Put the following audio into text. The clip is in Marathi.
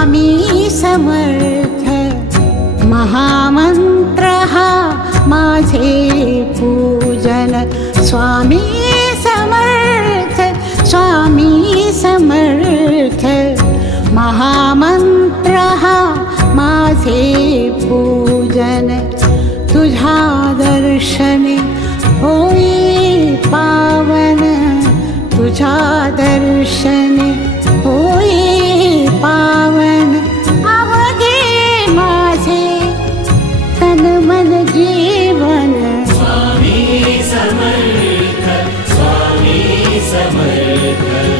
स्वामी समर्थ महामंत्र हा माझे पूजन स्वामी समर्थ स्वामी समर्थ महामंत्र हा माझे पूजन तुझ्या दर्शने होई पावन तुझ्या दर्शने होई पावन अवघे माझे तन मन जीवन स्वामी समर्थ स्वामी समर्थ